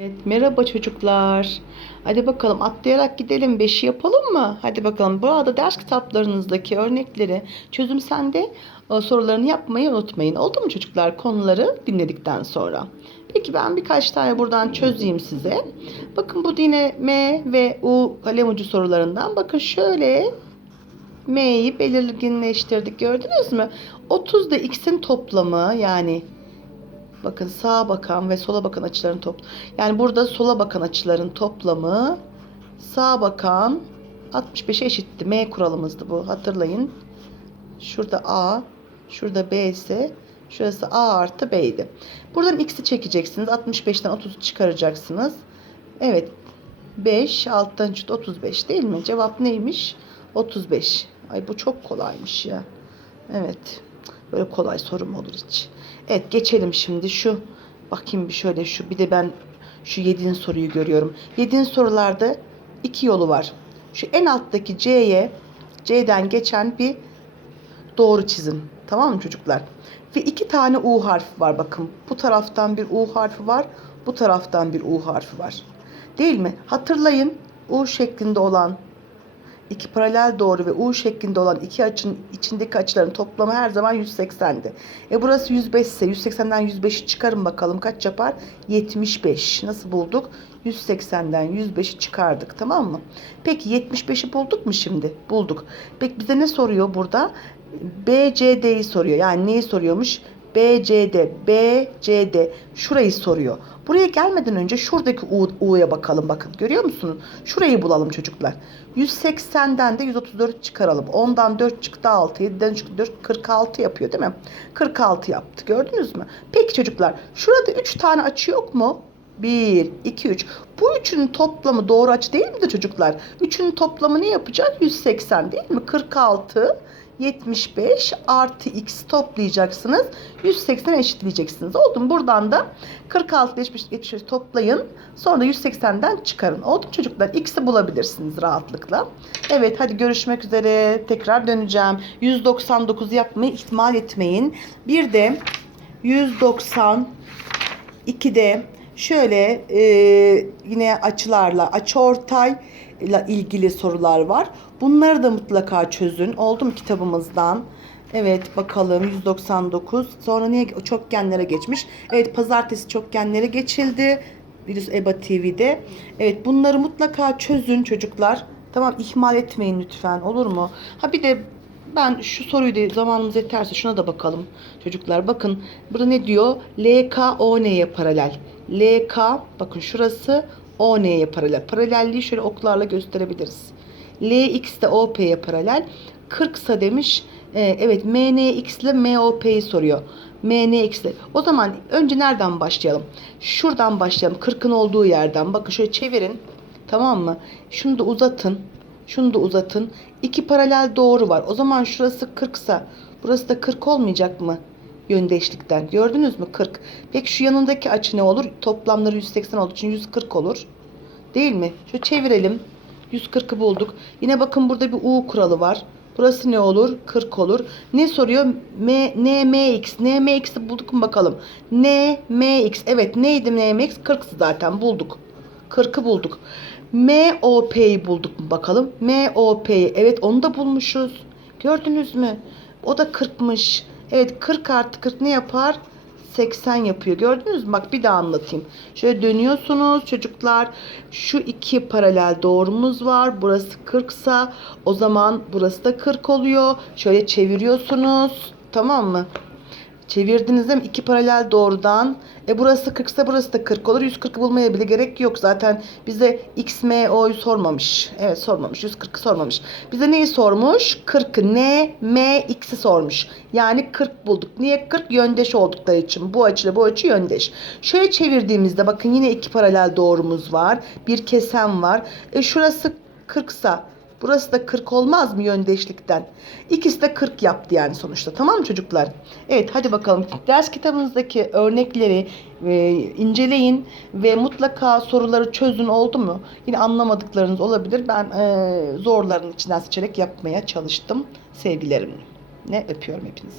Evet, merhaba çocuklar. Hadi bakalım atlayarak gidelim. Beşi yapalım mı? Hadi bakalım. Burada ders kitaplarınızdaki örnekleri çözüm sende e, sorularını yapmayı unutmayın. Oldu mu çocuklar konuları dinledikten sonra? Peki ben birkaç tane buradan çözeyim size. Bakın bu yine M ve U kalem ucu sorularından. Bakın şöyle M'yi belirginleştirdik. Gördünüz mü? 30 da X'in toplamı yani Bakın sağa bakan ve sola bakan açıların top. Yani burada sola bakan açıların toplamı sağa bakan 65'e eşitti. M kuralımızdı bu. Hatırlayın. Şurada A, şurada B ise şurası A artı B'ydi. Buradan X'i çekeceksiniz. 65'ten 30'u çıkaracaksınız. Evet. 5 alttan çıktı 35 değil mi? Cevap neymiş? 35. Ay bu çok kolaymış ya. Evet. Böyle kolay soru mu olur hiç? Evet geçelim şimdi şu bakayım bir şöyle şu bir de ben şu yediğin soruyu görüyorum. Yediğin sorularda iki yolu var. Şu en alttaki C'ye C'den geçen bir doğru çizin. Tamam mı çocuklar? Ve iki tane U harfi var bakın. Bu taraftan bir U harfi var. Bu taraftan bir U harfi var. Değil mi? Hatırlayın U şeklinde olan iki paralel doğru ve U şeklinde olan iki açının içindeki açıların toplamı her zaman 180'di. E burası 105 ise 180'den 105'i çıkarın bakalım kaç yapar? 75. Nasıl bulduk? 180'den 105'i çıkardık tamam mı? Peki 75'i bulduk mu şimdi? Bulduk. Peki bize ne soruyor burada? BCD'yi soruyor. Yani neyi soruyormuş? BCD, BCD şurayı soruyor. Buraya gelmeden önce şuradaki U, U'ya bakalım bakın. Görüyor musunuz? Şurayı bulalım çocuklar. 180'den de 134 çıkaralım. 10'dan 4 çıktı 6, 7'den çıktı 4, 46 yapıyor değil mi? 46 yaptı. Gördünüz mü? Peki çocuklar, şurada 3 tane açı yok mu? 1, 2, 3. Bu üçünün toplamı doğru açı değil midir çocuklar? Üçünün toplamı ne yapacak? 180 değil mi? 46 75 artı x toplayacaksınız. 180 eşitleyeceksiniz. Oldu mu? Buradan da 46 75 75 toplayın. Sonra 180'den çıkarın. Oldu mu çocuklar? X'i bulabilirsiniz rahatlıkla. Evet hadi görüşmek üzere. Tekrar döneceğim. 199 yapmayı ihmal etmeyin. Bir de 192'de şöyle e, yine açılarla açıortay ile ilgili sorular var. Bunları da mutlaka çözün. Oldu mu kitabımızdan? Evet bakalım 199. Sonra niye çokgenlere geçmiş? Evet pazartesi çokgenlere geçildi. Virüs EBA TV'de. Evet bunları mutlaka çözün çocuklar. Tamam ihmal etmeyin lütfen olur mu? Ha bir de ben şu soruyu da zamanımız yeterse şuna da bakalım. Çocuklar bakın burada ne diyor? LK ON'ye paralel. LK bakın şurası ON'ye paralel. Paralelliği şöyle oklarla gösterebiliriz. LX de OP'ye paralel. 40 ise demiş. e, evet MNX ile MOP'yi soruyor. MNX ile. O zaman önce nereden başlayalım? Şuradan başlayalım. 40'ın olduğu yerden. Bakın şöyle çevirin. Tamam mı? Şunu da uzatın. Şunu da uzatın. İki paralel doğru var. O zaman şurası 40 ise burası da 40 olmayacak mı? Yöndeşlikten. Gördünüz mü? 40. Peki şu yanındaki açı ne olur? Toplamları 180 olduğu için 140 olur. Değil mi? Şu çevirelim. 140'ı bulduk. Yine bakın burada bir U kuralı var. Burası ne olur? 40 olur. Ne soruyor? M, N, M, X. N, M, X'i bulduk mu bakalım. N, M, X. Evet neydi N, M, X? 40 zaten bulduk. 40'ı bulduk. M, O, P'yi bulduk mu bakalım. M, O, P'yi. Evet onu da bulmuşuz. Gördünüz mü? O da 40'mış. Evet 40 artı 40 ne yapar? 80 yapıyor. Gördünüz mü? Bak bir daha anlatayım. Şöyle dönüyorsunuz çocuklar. Şu iki paralel doğrumuz var. Burası 40 sa o zaman burası da 40 oluyor. Şöyle çeviriyorsunuz. Tamam mı? Mi? İki paralel doğrudan. E burası 40 ise burası da 40 olur. 140'ı bulmaya bile gerek yok. Zaten bize X, M, O'yu sormamış. Evet sormamış. 140'ı sormamış. Bize neyi sormuş? 40'ı N, M, X'i sormuş. Yani 40 bulduk. Niye 40? Yöndeş oldukları için. Bu açıyla bu açı yöndeş. Şöyle çevirdiğimizde bakın yine iki paralel doğrumuz var. Bir kesen var. E şurası 40 ise Burası da 40 olmaz mı yöndeşlikten? İkisi de 40 yaptı yani sonuçta. Tamam mı çocuklar? Evet hadi bakalım. Ders kitabınızdaki örnekleri e, inceleyin ve mutlaka soruları çözün oldu mu? Yine anlamadıklarınız olabilir. Ben e, zorların içinden seçerek yapmaya çalıştım. Sevgilerimle. Öpüyorum hepinizi.